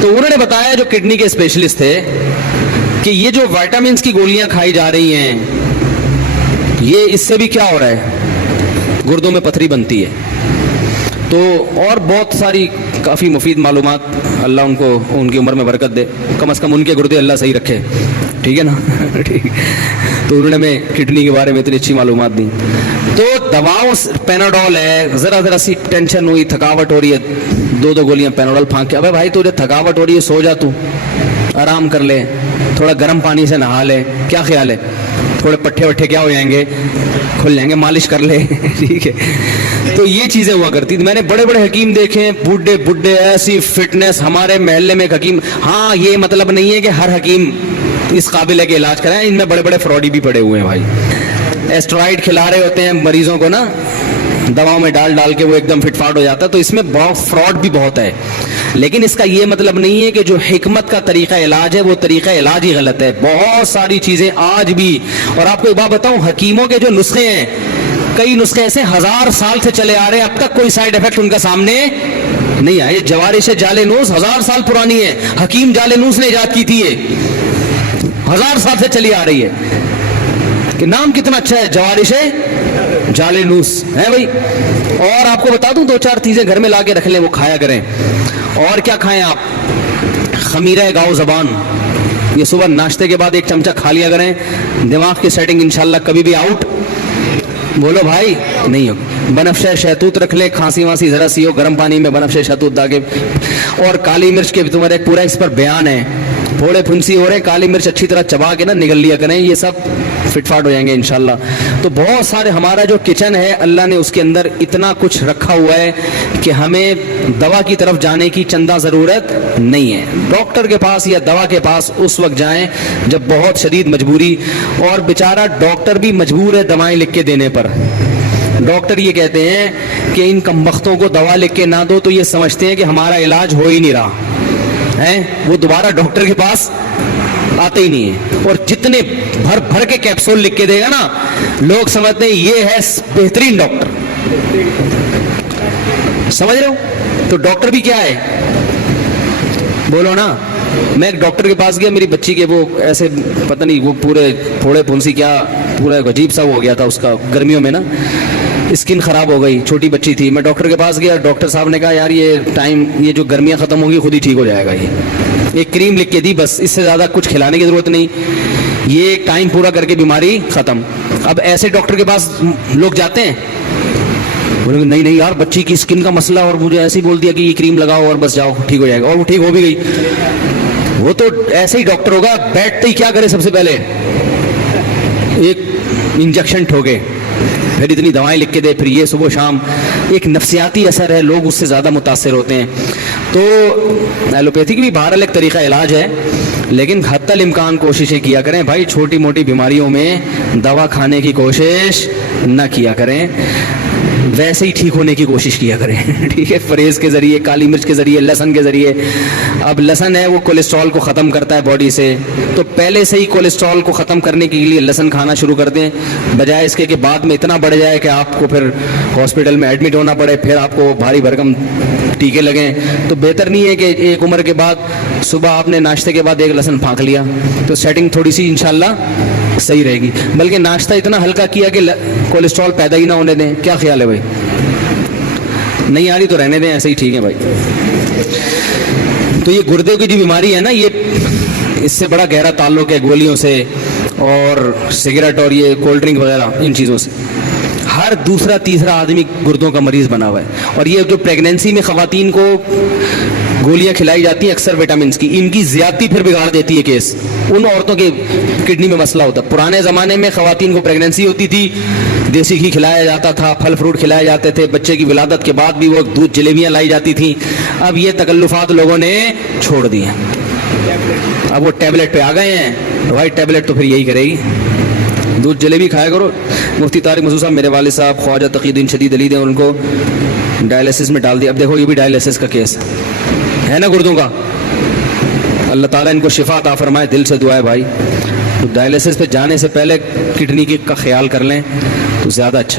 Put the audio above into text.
تو انہوں نے بتایا جو کڈنی کے اسپیشلسٹ تھے کہ یہ جو وائٹامنس کی گولیاں کھائی جا رہی ہیں یہ اس سے بھی کیا ہو رہا ہے, گردوں میں پتھری بنتی ہے. تو اور بہت ساری کافی مفید معلومات, اللہ ان کو ان کی عمر میں برکت دے, کم از کم ان کے گردے اللہ صحیح رکھے, ٹھیک ہے نا. ٹھیک, تو انہوں نے ہمیں کڈنی کے بارے میں اتنی اچھی معلومات دی. تو دواؤں, پیناڈول ہے, ذرا سی ٹینشن ہوئی, تھکاوٹ ہو رہی ہے, 2 گولیاں پیناڈول پھانک کے, ابے بھائی تجھے تھکاوٹ ہو رہی ہے سو جا, تو آرام کر لے, تھوڑا گرم پانی سے نہا لے, کیا خیال ہے, تھوڑے پٹھے وٹھے کیا ہو جائیں گے, کھل جائیں گے, مالش کر لے. ٹھیک ہے, تو یہ چیزیں ہوا کرتی تھی. میں نے بڑے بڑے حکیم دیکھے, بوڑھے ایسی فٹنس. ہمارے محلے میں ایک حکیم, ہاں یہ مطلب نہیں ہے کہ ہر حکیم اس قابل ہے کہ علاج کرائیں, ان میں بڑے بڑے فراڈی بھی پڑے ہوئے ہیں بھائی. اسٹرائڈ کھلا رہے ہوتے ہیں مریضوں کو نا, دواؤں میں ڈال کے وہ ایک دم فٹ فاٹ ہو جاتا ہے. تو اس میں بہت فراڈ بھی بہت ہے, لیکن اس کا یہ مطلب نہیں ہے کہ جو حکمت کا طریقہ علاج ہے وہ طریقہ علاج ہی غلط ہے. بہت ساری چیزیں آج بھی, اور آپ کو ایک بات بتاؤں, حکیموں کے جو نسخے ہیں, کئی نسخے ایسے 1000 سال سے چلے آ رہے ہیں, اب تک کوئی سائیڈ افیکٹ ان کا سامنے نہیں آیا. جوارش جالینوس 1000 سال پرانی ہے, حکیم جالینوس نے ایجاد کی تھی, یہ 1000 سال سے چلی آ رہی ہے. کہ نام کتنا اچھا ہے, جوارش جالینوس ہے بھائی. اور آپ کو بتا دوں 2-4 چیزیں گھر میں لا کے رکھ لیں, وہ کھایا کریں. اور کیا کھائیں آپ, خمیرہ گاؤ زبان, یہ صبح ناشتے کے بعد 1 چمچہ کھا لیا کریں. دماغ کی سیٹنگ انشاءاللہ کبھی بھی آؤٹ بولو بھائی نہیں ہو. بنفشہ شہتوت رکھ لے, کھانسی وانسی ذرا سی ہو, گرم پانی میں بنفشہ شہتوت ڈال کے. اور کالی مرچ کے تمہارے پورا اس پر بیان ہے, پھوڑے پھنسی ہو رہے ہیں, کالی مرچ اچھی طرح چبا کے نا نگل لیا کریں, یہ سب فٹ فاٹ ہو جائیں گے انشاءاللہ. تو بہت سارے, ہمارا جو کچن ہے اللہ نے اس کے اندر اتنا کچھ رکھا ہوا ہے کہ ہمیں دوا کی طرف جانے کی چندہ ضرورت نہیں ہے. ڈاکٹر کے پاس یا دوا کے پاس اس وقت جائیں جب بہت شدید مجبوری, اور بیچارہ ڈاکٹر بھی مجبور ہے دوائیں لکھ کے دینے پر. ڈاکٹر یہ کہتے ہیں کہ ان کمبختوں کو دوا لکھ کے نہ دو تو یہ سمجھتے ہیں کہ ہمارا علاج ہو ہی نہیں رہا ہے, وہ دوبارہ ڈاکٹر کے پاس آتے ہی نہیں ہے. اور جتنے بھر کے کیپسول لکھ کے دے گا نا, لوگ سمجھتے ہیں یہ ہے بہترین ڈاکٹر. سمجھ رہے ہو, تو ڈاکٹر بھی کیا ہے, بولو نا. میں ایک ڈاکٹر کے پاس گیا, میری بچی کے وہ ایسے پتہ نہیں وہ پورے پھوڑے پھنسی کیا پورا عجیب سا ہو گیا تھا اس کا, گرمیوں میں نا اسکن خراب ہو گئی, چھوٹی بچی تھی. میں ڈاکٹر کے پاس گیا, ڈاکٹر صاحب نے کہا یار یہ جو گرمیاں ختم ہوگی خود ہی ٹھیک ہو جائے گا. یہ ایک کریم لکھ کے دی بس, اس سے زیادہ کچھ کھلانے کی ضرورت نہیں, یہ ٹائم پورا کر کے بیماری ختم. اب ایسے ڈاکٹر کے پاس لوگ جاتے ہیں, بولے نہیں یار بچی کی اسکن کا مسئلہ, اور مجھے ایسے ہی بول دیا کہ یہ کریم لگاؤ اور بس جاؤ ٹھیک ہو جائے گا, اور وہ ٹھیک ہو بھی گئی. وہ تو ایسے ہی ڈاکٹر ہوگا, بیٹھتے ہی کیا کرے, سب سے پہلے ایک انجیکشن ٹھوکے, پھر اتنی دوائیں لکھ کے دے, پھر یہ صبح شام. ایک نفسیاتی اثر ہے, لوگ اس سے زیادہ متاثر ہوتے ہیں. تو ایلوپیتھی کی بھی بہرحال ایک طریقہ علاج ہے, لیکن حتی الامکان کوششیں کیا کریں بھائی, چھوٹی موٹی بیماریوں میں دوا کھانے کی کوشش نہ کیا کریں, ویسے ہی ٹھیک ہونے کی کوشش کیا کریں. ٹھیک ہے, پرہیز کے ذریعے, کالی مرچ کے ذریعے, لہسن کے ذریعے. اب لہسن ہے وہ کولیسٹرول کو ختم کرتا ہے باڈی سے, تو پہلے سے ہی کولیسٹرول کو ختم کرنے کے لیے لہسن کھانا شروع کر دیں, بجائے اس کے کہ بعد میں اتنا بڑھ جائے کہ آپ کو پھر ہاسپٹل میں ایڈمٹ ہونا پڑے, پھر آپ کو بھاری بھرکم ٹیکے لگیں. تو بہتر نہیں ہے کہ ایک عمر کے بعد صبح آپ نے ناشتے کے بعد 1 لہسن پھانک لیا, تو سیٹنگ تھوڑی سی انشاءاللہ صحیح رہے گی. بلکہ ناشتہ اتنا ہلکا کیا کہ کولیسٹرول پیدا ہی نہ ہونے دیں. کیا خیال ہے بھائی, نہیں آ رہی تو رہنے دیں, ایسے ہی ٹھیک ہے بھائی. تو یہ گردے کی جو بیماری ہے نا, یہ اس سے بڑا گہرا تعلق ہے گولیوں سے اور سگریٹ اور یہ کولڈ ڈرنک وغیرہ, ان چیزوں سے. ہر دوسرا تیسرا آدمی گردوں کا مریض بنا ہوا ہے. اور یہ جو پریگنینسی میں خواتین کو گولیاں کھلائی جاتی ہیں اکثر وٹامنس کی, ان کی زیادتی پھر بگاڑ دیتی ہے کیس. ان عورتوں کے کڈنی میں مسئلہ ہوتا ہے. پرانے زمانے میں خواتین کو پریگنینسی ہوتی تھی, دیسی گھی کھلایا جاتا تھا, پھل فروٹ کھلائے جاتے تھے, بچے کی ولادت کے بعد بھی وہ دودھ جلیبیاں لائی جاتی تھیں. اب یہ تکلفات لوگوں نے چھوڑ دی ہیں, اب وہ ٹیبلٹ پہ آ گئے ہیں. بھائی ٹیبلٹ تو پھر یہی کرے گی, دودھ جلیبی کھایا کرو. مفتی طارق مسعود صاحب میرے والد صاحب خواجہ تقی الدین شدید علی ہیں, ان کو ڈائلیسس میں ڈال دیا. اب دیکھو یہ بھی ڈائلیسس کا کیس ہے نا گردوں کا. اللہ تعالیٰ ان کو شفا عطا فرمائے, دل سے دعا ہے بھائی. تو ڈائلیسس پہ جانے سے پہلے کڈنی کا خیال کر لیں تو زیادہ اچھا.